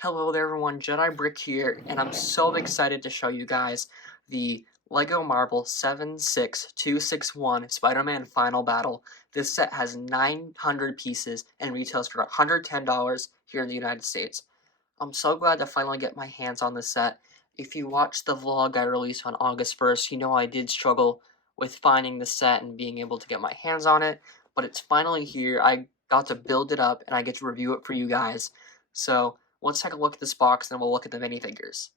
Hello there everyone, Jedi Brick here, and I'm so excited to show you guys the LEGO Marvel 76261 Spider-Man Final Battle. This set has 900 pieces and retails for $110 here in the United States. I'm so glad to finally get my hands on this set. If you watched the vlog I released on August 1st, you know I did struggle with finding the set and being able to get my hands on it, but it's finally here. I got to build it up and I get to review it for you guys. So let's take a look at this box and then we'll look at the minifigures.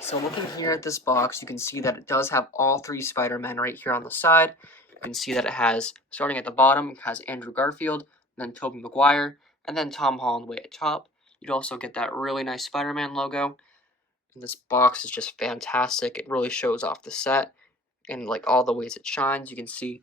So looking here at this box, you can see that it does have all three Spider-Men right here on the side. You can see that it has, starting at the bottom, it has Andrew Garfield, then Tobey Maguire, and then Tom Holland way at top. You'd also get that really nice Spider-Man logo. And this box is just fantastic. It really shows off the set and like all the ways it shines. You can see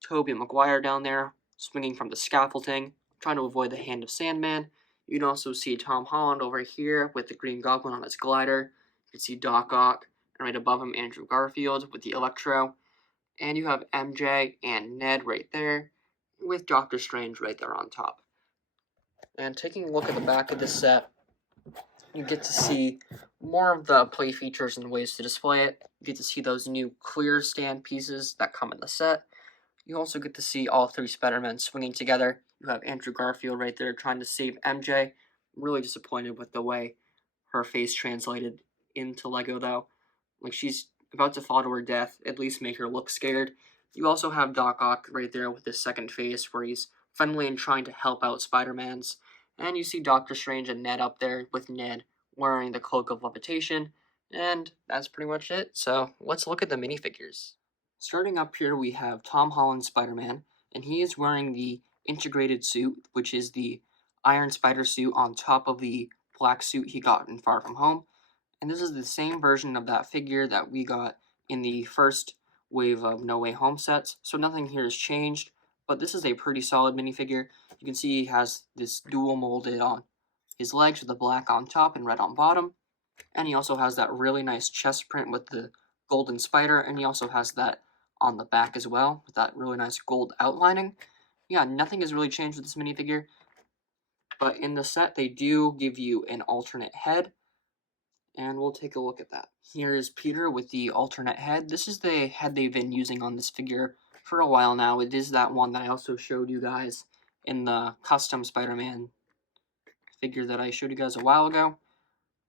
Tobey Maguire down there swinging from the scaffolding, trying to avoid the hand of Sandman. You can also see Tom Holland over here with the Green Goblin on his glider. You can see Doc Ock, and right above him Andrew Garfield with the Electro. And you have MJ and Ned right there, with Doctor Strange right there on top. And taking a look at the back of this set, you get to see more of the play features and ways to display it. You get to see those new clear stand pieces that come in the set. You also get to see all three Spider-Men swinging together. You have Andrew Garfield right there trying to save MJ. I'm really disappointed with the way her face translated into Lego, though. Like, she's about to fall to her death. At least make her look scared. You also have Doc Ock right there with his second face, where he's friendly and trying to help out Spider-Man's. And you see Doctor Strange and Ned up there, with Ned wearing the Cloak of Levitation. And that's pretty much it. So let's look at the minifigures. Starting up here, we have Tom Holland Spider-Man, and he is wearing the integrated suit, which is the Iron Spider suit on top of the black suit he got in Far From Home. And this is the same version of that figure that we got in the first wave of No Way Home sets, so nothing here has changed, but this is a pretty solid minifigure. You can see he has this dual molded on his legs with the black on top and red on bottom, and he also has that really nice chest print with the golden spider, and he also has that on the back as well, with that really nice gold outlining. Yeah, nothing has really changed with this minifigure, but in the set they do give you an alternate head, and we'll take a look at that. Here is Peter with the alternate head. This is the head they've been using on this figure for a while now. It is that one that I also showed you guys in the custom Spider-Man figure that I showed you guys a while ago.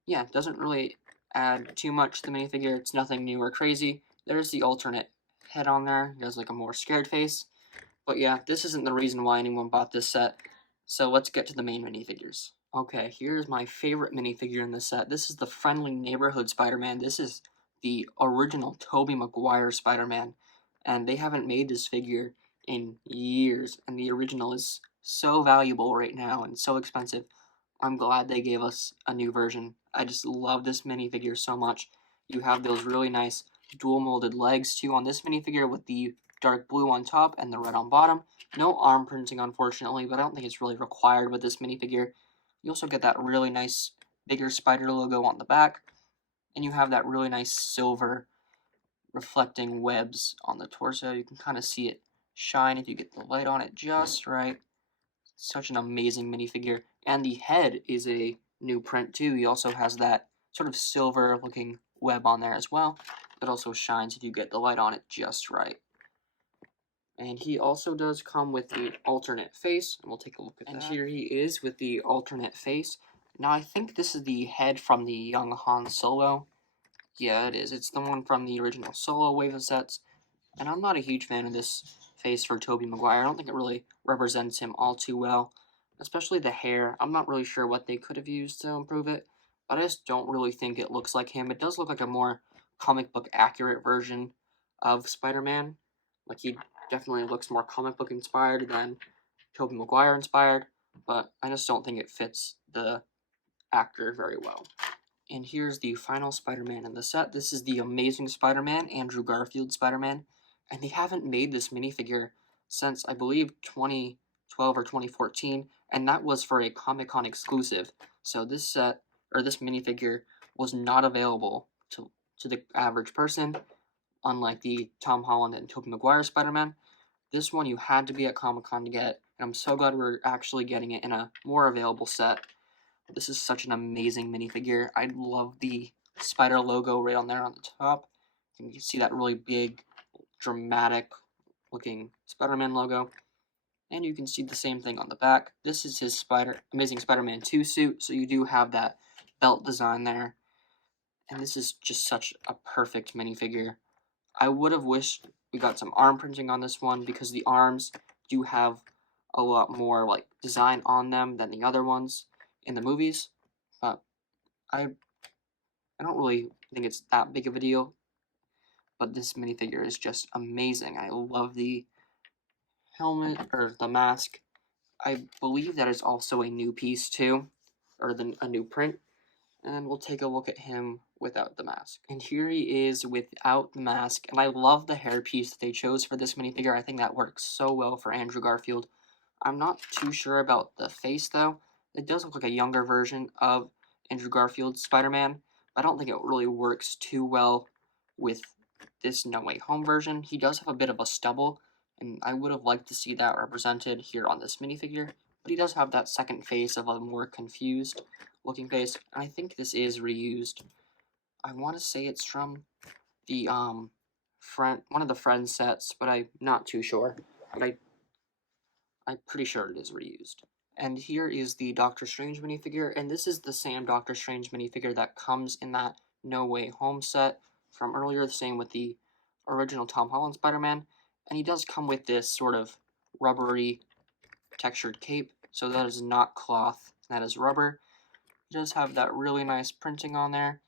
Yeah, it doesn't really add too much to the minifigure. It's nothing new or crazy. There's the alternate head on there. He has like a more scared face. But yeah, this isn't the reason why anyone bought this set. So let's get to the main minifigures. Okay, here's my favorite minifigure in this set. This is the Friendly Neighborhood Spider-Man. This is the original Tobey Maguire Spider-Man. And they haven't made this figure in years. And the original is so valuable right now and so expensive. I'm glad they gave us a new version. I just love this minifigure so much. You have those really nice dual molded legs too on this minifigure with the dark blue on top and the red on bottom. No arm printing, unfortunately, but I don't think it's really required with this minifigure. You also get that really nice bigger spider logo on the back, and you have that really nice silver reflecting webs on the torso. You can kind of see it shine if you get the light on it just right. Such an amazing minifigure. And the head is a new print too. He also has that sort of silver looking web on there as well. It also shines if you get the light on it just right. And he also does come with the alternate face, and we'll take a look at that. And here he is with the alternate face. Now I think this is the head from the young Han Solo. Yeah, it is. It's the one from the original Solo wave of sets. And I'm not a huge fan of this face for Tobey Maguire. I don't think it really represents him all too well, especially the hair. I'm not really sure what they could have used to improve it, but I just don't really think it looks like him. It does look like a more comic book accurate version of Spider-Man. Like, he definitely looks more comic book inspired than Tobey Maguire inspired, but I just don't think it fits the actor very well. And here's the final Spider-Man in the set. This is the Amazing Spider-Man, Andrew Garfield Spider-Man. And they haven't made this minifigure since, I believe, 2012 or 2014. And that was for a Comic-Con exclusive. So this set, or this minifigure, was not available to the average person, unlike the Tom Holland and Tobey Maguire Spider-Man. This one you had to be at Comic-Con to get. And I'm so glad we're actually getting it in a more available set. This is such an amazing minifigure. I love the spider logo right on there on the top. And you can see that really big, dramatic looking Spider-Man logo. And you can see the same thing on the back. This is his Amazing Spider-Man 2 suit, so you do have that belt design there. And this is just such a perfect minifigure. I would have wished we got some arm printing on this one because the arms do have a lot more like design on them than the other ones in the movies. But I don't really think it's that big of a deal. But this minifigure is just amazing. I love the helmet or the mask. I believe that is also a new piece too, or a new print. And we'll take a look at him without the mask. And here he is without the mask. And I love the hairpiece that they chose for this minifigure. I think that works so well for Andrew Garfield. I'm not too sure about the face though. It does look like a younger version of Andrew Garfield's Spider-Man. I don't think it really works too well with this No Way Home version. He does have a bit of a stubble, and I would have liked to see that represented here on this minifigure. But he does have that second face of a more confused looking face, and I think this is reused. I want to say it's from the one of the Friends sets, but I'm not too sure. But I'm pretty sure it is reused. And here is the Doctor Strange minifigure, and this is the same Doctor Strange minifigure that comes in that No Way Home set from earlier, the same with the original Tom Holland Spider-Man. And he does come with this sort of rubbery textured cape, so that is not cloth, that is rubber. He does have that really nice printing on there.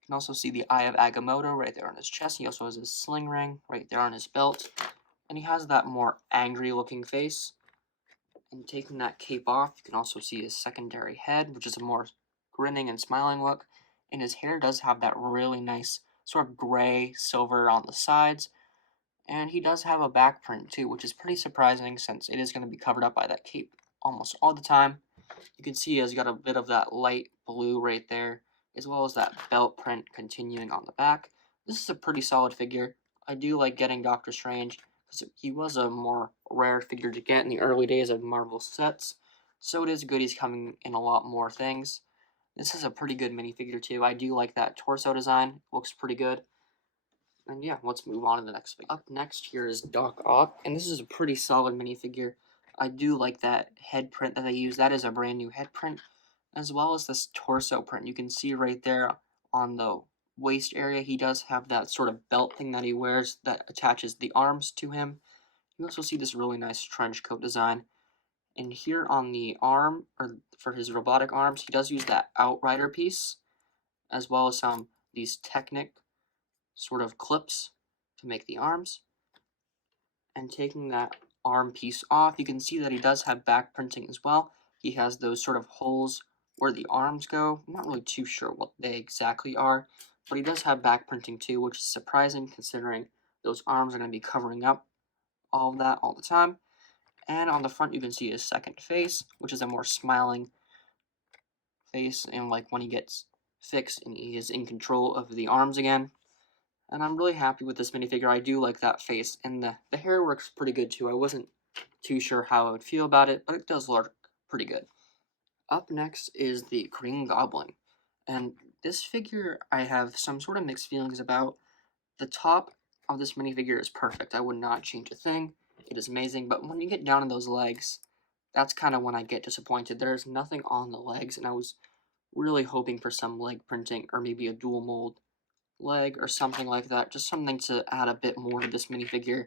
You can also see the Eye of Agamotto right there on his chest. He also has his sling ring right there on his belt. And he has that more angry looking face. And taking that cape off, you can also see his secondary head, which is a more grinning and smiling look. And his hair does have that really nice sort of gray silver on the sides. And he does have a back print too, which is pretty surprising since it is going to be covered up by that cape almost all the time. You can see he has got a bit of that light blue right there, as well as that belt print continuing on the back. This is a pretty solid figure. I do like getting Doctor Strange, because he was a more rare figure to get in the early days of Marvel sets, so it is good he's coming in a lot more things. This is a pretty good minifigure too. I do like that torso design. It looks pretty good. And yeah, let's move on to the next figure. Up next here is Doc Ock, and this is a pretty solid minifigure. I do like that head print that they use. That is a brand new head print, as well as this torso print. You can see right there on the waist area, he does have that sort of belt thing that he wears that attaches the arms to him. You also see this really nice trench coat design. And here on the arm, or for his robotic arms, he does use that Outrider piece, as well as these Technic sort of clips to make the arms. And taking that arm piece off, you can see that he does have back printing as well. He has those sort of holes where the arms go. I'm not really too sure what they exactly are, but he does have back printing too, which is surprising considering those arms are going to be covering up all of that all the time. And on the front, you can see his second face, which is a more smiling face, and like when he gets fixed and he is in control of the arms again. And I'm really happy with this minifigure. I do like that face, and the hair works pretty good too. I wasn't too sure how I would feel about it, but it does look pretty good. Up next is the Green Goblin, and this figure I have some sort of mixed feelings about. The top of this minifigure is perfect. I would not change a thing. It is amazing, but when you get down to those legs, that's kind of when I get disappointed. There's nothing on the legs, and I was really hoping for some leg printing or maybe a dual mold leg or something like that, just something to add a bit more to this minifigure,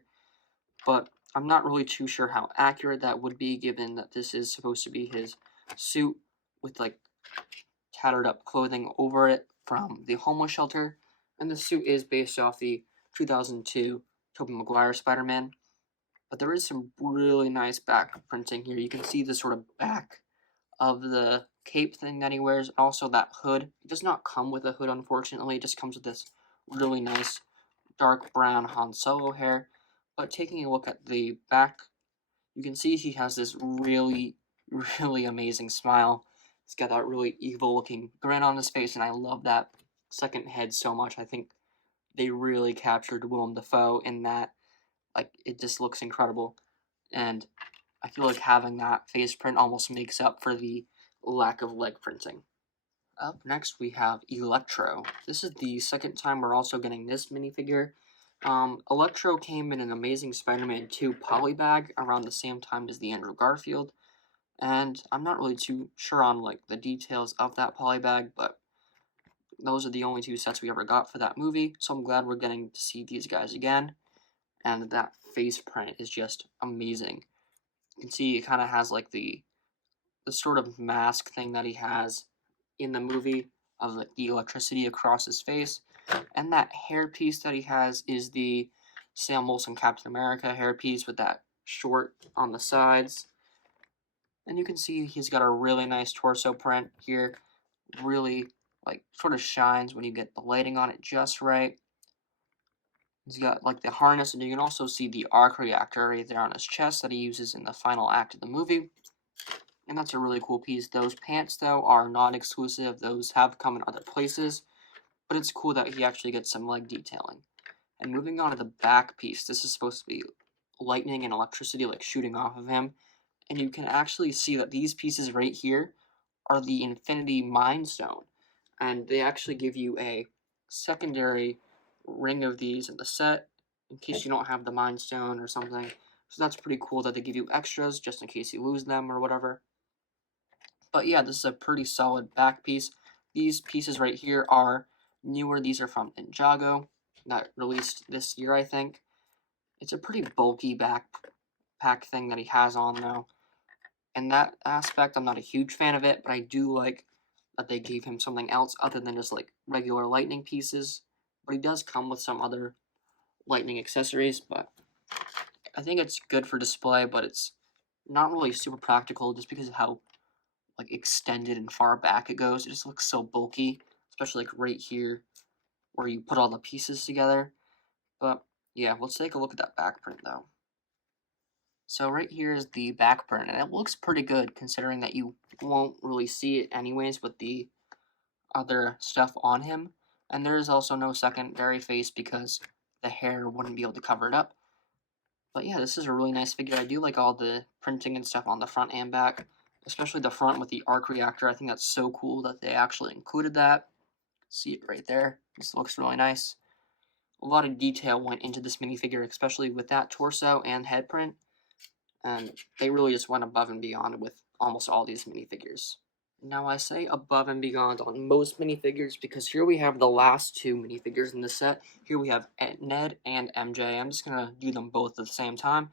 but I'm not really too sure how accurate that would be given that this is supposed to be his suit with like tattered up clothing over it from the homeless shelter, and the suit is based off the 2002 Tobey Maguire Spider-Man, but there is some really nice back printing here. You can see the sort of back of the cape thing that he wears, and also that hood. It does not come with a hood, unfortunately. It just comes with this really nice dark brown Han Solo hair. But taking a look at the back, you can see he has this really, really amazing smile. He's got that really evil looking grin on his face, and I love that second head so much. I think they really captured Willem Dafoe in that. Like, it just looks incredible. And I feel like having that face print almost makes up for the lack of leg printing. Up next we have Electro. This is the second time we're also getting this minifigure. Electro came in an Amazing Spider-Man 2 polybag around the same time as the Andrew Garfield, and I'm not really too sure on like the details of that polybag, but those are the only two sets we ever got for that movie, so I'm glad we're getting to see these guys again. And that face print is just amazing. You can see it kind of has like the sort of mask thing that he has in the movie of like the electricity across his face, and that hairpiece that he has is the Sam Wilson Captain America hairpiece with that short on the sides. And you can see he's got a really nice torso print here, really like sort of shines when you get the lighting on it just right. He's got like the harness, and you can also see the arc reactor right there on his chest that he uses in the final act of the movie. And that's a really cool piece. Those pants, though, are not exclusive. Those have come in other places, but it's cool that he actually gets some leg detailing. And moving on to the back piece, this is supposed to be lightning and electricity like shooting off of him. And you can actually see that these pieces right here are the Infinity Mind Stone. And they actually give you a secondary ring of these in the set in case you don't have the Mind Stone or something. So that's pretty cool that they give you extras just in case you lose them or whatever. But yeah, this is a pretty solid back piece. These pieces right here are newer. These are from Ninjago, that released this year, I think. It's a pretty bulky backpack thing that he has on, though. And that aspect, I'm not a huge fan of it, but I do like that they gave him something else other than just like regular lightning pieces. But he does come with some other lightning accessories, but I think it's good for display, but it's not really super practical just because of how like extended and far back it goes. It just looks so bulky, especially like right here where you put all the pieces together. But yeah, let's take a look at that back print though. So right here is the back print, and it looks pretty good considering that you won't really see it anyways with the other stuff on him. And there is also no secondary face because the hair wouldn't be able to cover it up. But yeah, this is a really nice figure. I do like all the printing and stuff on the front and back, especially the front with the arc reactor. I think that's so cool that they actually included that. See it right there. This looks really nice. A lot of detail went into this minifigure, especially with that torso and head print. And they really just went above and beyond with almost all these minifigures. Now I say above and beyond on most minifigures because here we have the last two minifigures in the set. Here we have Ned and MJ. I'm just going to do them both at the same time.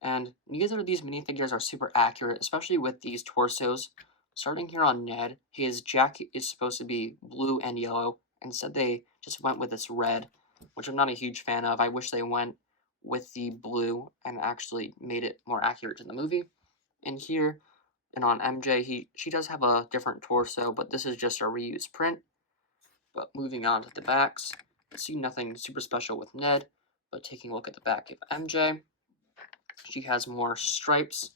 And neither of these minifigures are super accurate, especially with these torsos. Starting here on Ned, his jacket is supposed to be blue and yellow. Instead they just went with this red, which I'm not a huge fan of. I wish they went with the blue and actually made it more accurate to the movie. And here, and on MJ, she does have a different torso, but this is just a reused print. But moving on to the backs, see nothing super special with Ned, but taking a look at the back of MJ, she has more stripes.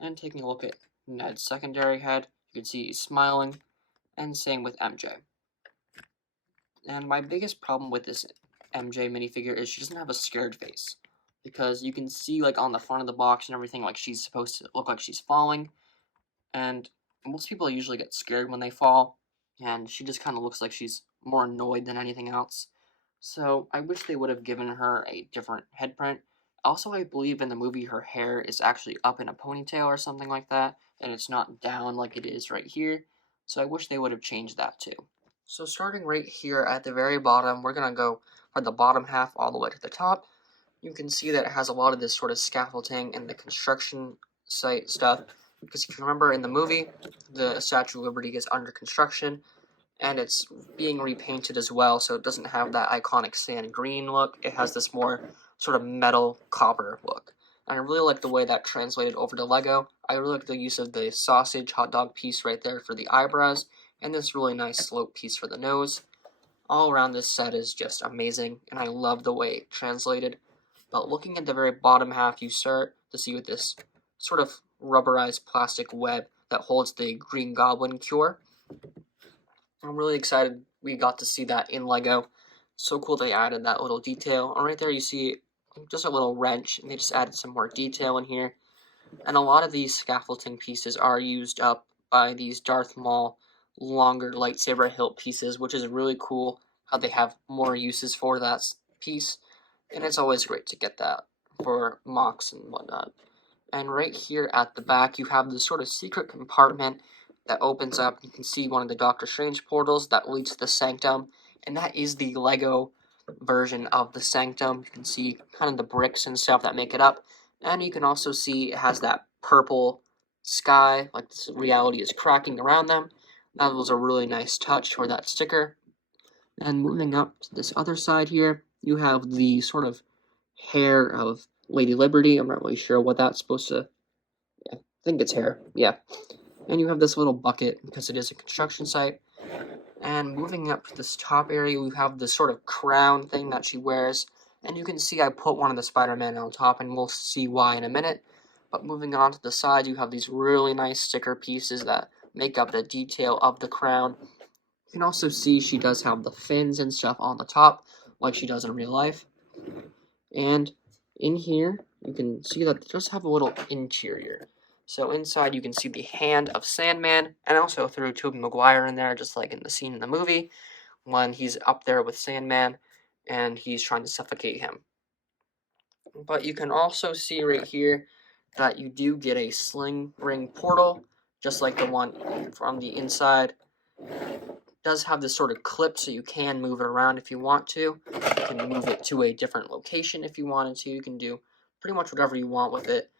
And taking a look at Ned's secondary head, you can see he's smiling, and same with MJ. And my biggest problem with this MJ minifigure is she doesn't have a scared face, because you can see like on the front of the box and everything like she's supposed to look like she's falling, and most people usually get scared when they fall, and she just kind of looks like she's more annoyed than anything else. So I wish they would have given her a different head print. Also, I believe in the movie her hair is actually up in a ponytail or something like that, and it's not down like it is right here. So I wish they would have changed that too. So starting right here at the very bottom, we're going to go from the bottom half all the way to the top. You can see that it has a lot of this sort of scaffolding and the construction site stuff. Because if you remember in the movie, the Statue of Liberty is under construction, and it's being repainted as well, so it doesn't have that iconic sand green look. It has this more sort of metal copper look. And I really like the way that translated over to Lego. I really like the use of the sausage hot dog piece right there for the eyebrows, and this really nice slope piece for the nose. All around this set is just amazing, and I love the way it translated. But looking at the very bottom half, you start to see with this sort of rubberized plastic web that holds the Green Goblin cure. I'm really excited we got to see that in Lego. So cool they added that little detail. And right there you see just a little wrench, and they just added some more detail in here. And a lot of these scaffolding pieces are used up by these Darth Maul longer lightsaber hilt pieces, which is really cool how they have more uses for that piece. And it's always great to get that for mocks and whatnot. And right here at the back, you have this sort of secret compartment that opens up. You can see one of the Doctor Strange portals that leads to the Sanctum, and that is the Lego version of the Sanctum. You can see kind of the bricks and stuff that make it up, and you can also see it has that purple sky, like this reality is cracking around them. That was a really nice touch for that sticker. And moving up to this other side here, you have the sort of hair of Lady Liberty. I'm not really sure what that's supposed to. Yeah, I think it's hair. Yeah. And you have this little bucket because it is a construction site. And moving up to this top area, we have this sort of crown thing that she wears. And you can see I put one of the Spider-Man on top, and we'll see why in a minute. But moving on to the side, you have these really nice sticker pieces that make up the detail of the crown. You can also see she does have the fins and stuff on the top, like she does in real life. And in here, you can see that they just have a little interior. So inside you can see the hand of Sandman, and also threw Tobey Maguire in there, just like in the scene in the movie, when he's up there with Sandman, and he's trying to suffocate him. But you can also see right here that you do get a sling ring portal, just like the one from the inside. Does have this sort of clip so you can move it around if you want to. You can move it to a different location if you wanted to. You can do pretty much whatever you want with it.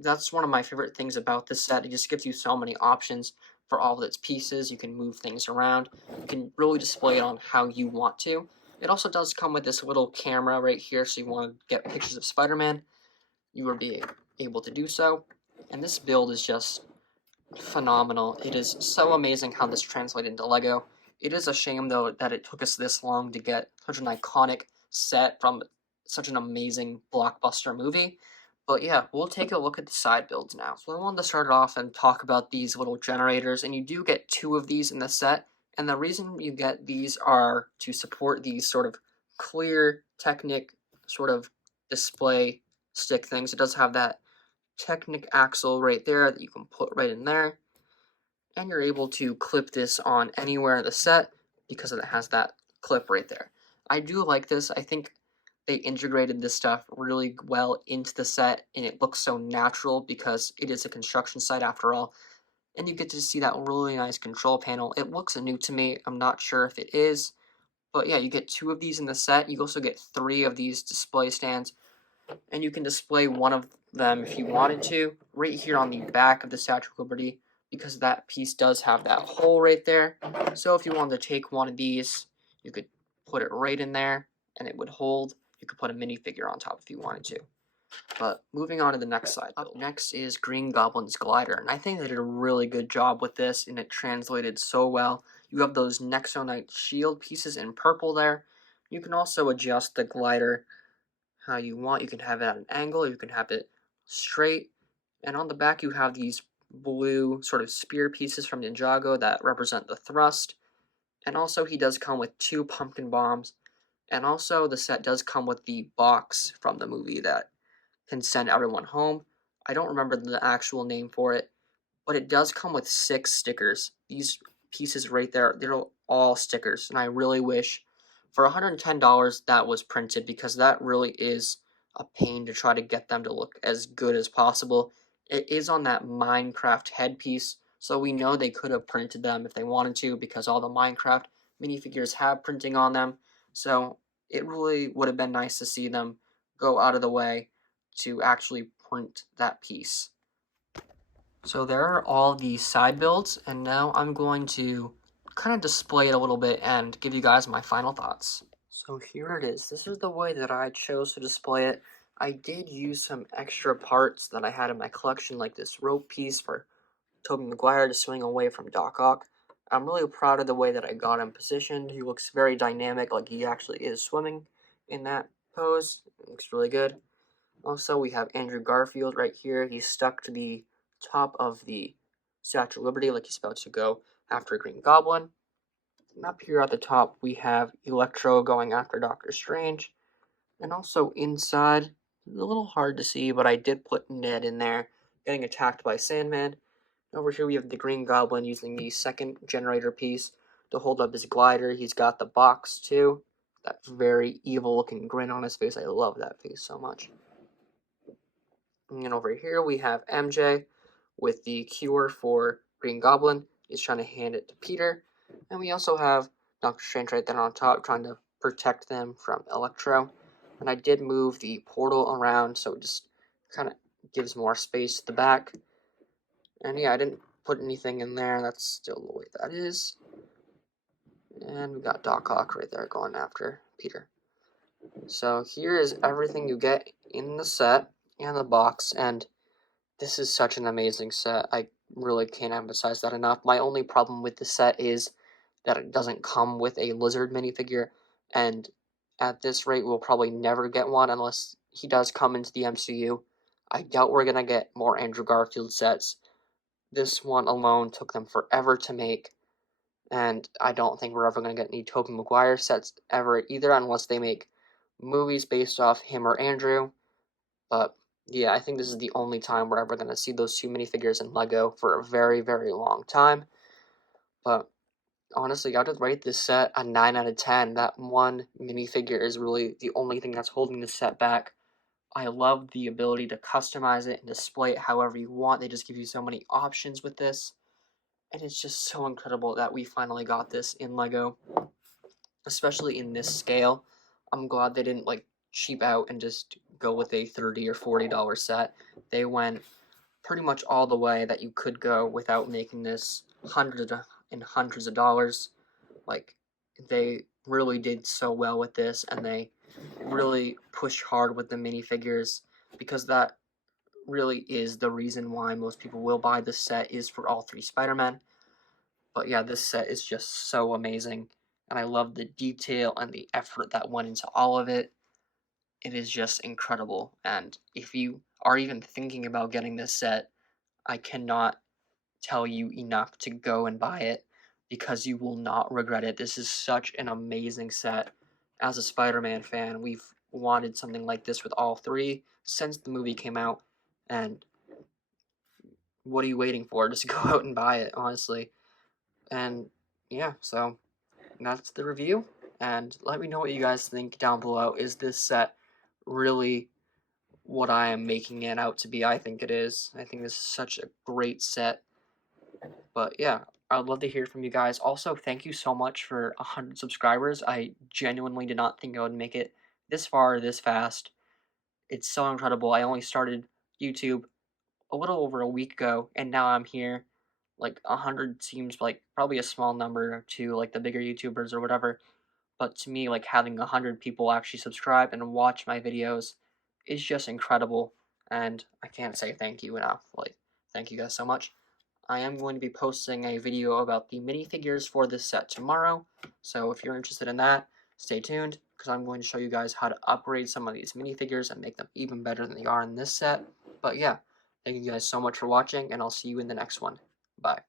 That's one of my favorite things about this set. It just gives you so many options for all of its pieces. You can move things around. You can really display it on how you want to. It also does come with this little camera right here, so you want to get pictures of Spider-Man, you will be able to do so. And this build is just phenomenal. It is so amazing how this translated into Lego. It is a shame, though, that it took us this long to get such an iconic set from such an amazing blockbuster movie. But yeah, we'll take a look at the side builds now. So I wanted to start off and talk about these little generators, and you do get 2 of these in the set. And the reason you get these are to support these sort of clear Technic sort of display stick things. It does have that Technic axle right there that you can put right in there, and you're able to clip this on anywhere in the set because it has that clip right there. I do like this. I think they integrated this stuff really well into the set, and it looks so natural because it is a construction site after all, and you get to see that really nice control panel. It looks new to me. I'm not sure if it is, but yeah, you get 2 of these in the set. You also get 3 of these display stands, and you can display one of them if you wanted to right here on the back of the Statue of Liberty, because that piece does have that hole right there. So if you wanted to take one of these, you could put it right in there and it would hold. You could put a minifigure on top if you wanted to. But moving on to the next slide. Up next is Green Goblin's glider, and I think they did a really good job with this, and it translated so well. You have those Nexonite shield pieces in purple there. You can also adjust the glider how you want. You can have it at an angle, you can have it straight, and on the back you have these blue sort of spear pieces from Ninjago that represent the thrust, and also he does come with 2 pumpkin bombs, and also the set does come with the box from the movie that can send everyone home. I don't remember the actual name for it, but it does come with 6 stickers. These pieces right there, they're all stickers, and I really wish for $110 that was printed, because that really is a pain to try to get them to look as good as possible. It is on that Minecraft headpiece, so we know they could have printed them if they wanted to, because all the Minecraft minifigures have printing on them, so it really would have been nice to see them go out of the way to actually print that piece. So there are all the side builds, and now I'm going to kind of display it a little bit and give you guys my final thoughts. So here it is. This is the way that I chose to display it. I did use some extra parts that I had in my collection, like this rope piece for Tobey Maguire to swing away from Doc Ock. I'm really proud of the way that I got him positioned. He looks very dynamic, like he actually is swimming in that pose. It looks really good. Also, we have Andrew Garfield right here. He's stuck to the top of the Statue of Liberty like he's about to go after Green Goblin. And up here at the top, we have Electro going after Doctor Strange. And also inside, it's a little hard to see, but I did put Ned in there, getting attacked by Sandman. Over here we have the Green Goblin using the second generator piece to hold up his glider. He's got the box too. That very evil looking grin on his face. I love that face so much. And over here we have MJ with the cure for Green Goblin. He's trying to hand it to Peter. And we also have Dr. Strange right there on top trying to protect them from Electro. And I did move the portal around so it just kind of gives more space to the back. And yeah, I didn't put anything in there. That's still the way that is. And we got Doc Ock right there going after Peter. So here is everything you get in the set and the box, and this is such an amazing set. I really can't emphasize that enough. My only problem with the set is that it doesn't come with a Lizard minifigure, and at this rate we'll probably never get one unless he does come into the MCU. I doubt we're going to get more Andrew Garfield sets. This one alone took them forever to make, and I don't think we're ever going to get any Tobey Maguire sets ever either unless they make movies based off him or Andrew. But yeah, I think this is the only time we're ever going to see those two minifigures in LEGO for a very, very long time. But honestly, I would rate this set a 9 out of 10. That one minifigure is really the only thing that's holding this set back. I love the ability to customize it and display it however you want. They just give you so many options with this. And it's just so incredible that we finally got this in LEGO, especially in this scale. I'm glad they didn't like cheap out and just go with a $30 or $40 set. They went pretty much all the way that you could go without making this hundreds and hundreds of dollars. Like, they really did so well with this, and they really pushed hard with the minifigures, because that really is the reason why most people will buy this set, is for all three Spider-Men. But yeah, this set is just so amazing, and I love the detail and the effort that went into all of it. It is just incredible, and if you are even thinking about getting this set, I cannot tell you enough to go and buy it, because you will not regret it. This is such an amazing set. As a Spider-Man fan, we've wanted something like this with all three since the movie came out, and what are you waiting for? Just go out and buy it, honestly. And yeah, so that's the review, and let me know what you guys think down below. Is this set really what I am making it out to be? I think it is. I think this is such a great set. But yeah, I'd love to hear from you guys. Also, thank you so much for 100 subscribers. I genuinely did not think I would make it this far, this fast. It's so incredible. I only started YouTube a little over a week ago, and now I'm here. Like, 100 seems like probably a small number to like the bigger YouTubers or whatever. But to me, like, having 100 people actually subscribe and watch my videos is just incredible. And I can't say thank you enough. Like, thank you guys so much. I am going to be posting a video about the minifigures for this set tomorrow, so if you're interested in that, stay tuned, because I'm going to show you guys how to upgrade some of these minifigures and make them even better than they are in this set. But yeah, thank you guys so much for watching, and I'll see you in the next one. Bye.